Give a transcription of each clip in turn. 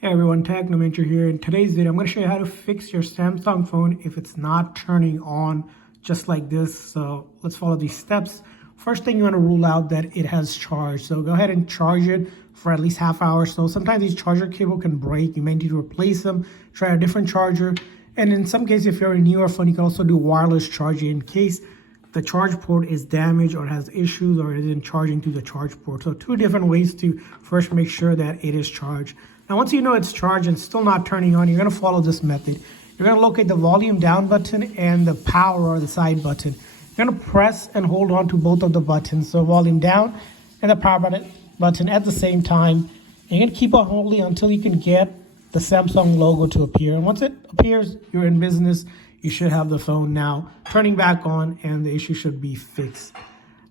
Hey everyone, Technomentor here. In today's video, I'm going to show you how to fix your Samsung phone if it's not turning on just like this. So let's follow these steps. First thing, you want to rule out that it has charge. So go ahead and charge it for at least half hour. So sometimes these charger cable can break. You may need to replace them, try a different charger. And in some cases, if you're a newer phone, you can also do wireless charging in case the charge port is damaged or has issues or isn't charging through the charge port. So two different ways to first make sure that it is charged. Now, once you know it's charged and still not turning on, you're going to follow this method. You're going to locate the volume down button and the power or the side button. You're going to press and hold on to both of the buttons. So volume down and the power button at the same time. And you're going to keep on holding until you can get the Samsung logo to appear. And once it appears, you're in business. You should have the phone now turning back on and the issue should be fixed.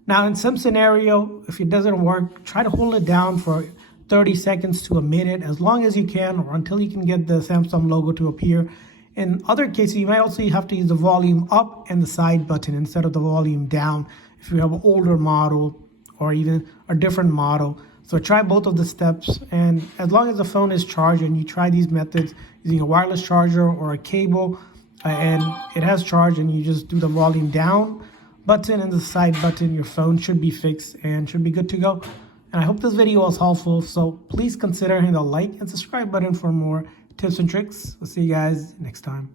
Now, in some scenario, if it doesn't work, try to hold it down for 30 seconds to a minute, as long as you can, or until you can get the Samsung logo to appear. In other cases, you might also have to use the volume up and the side button instead of the volume down if you have an older model or even a different model. So try both of the steps, and as long as the phone is charged and you try these methods using a wireless charger or a cable, and it has charged, and you just do the volume down button and the side button, your phone should be fixed and should be good to go. And I hope this video was helpful, so please consider hitting the like and subscribe button for more tips and tricks. We'll see you guys next time.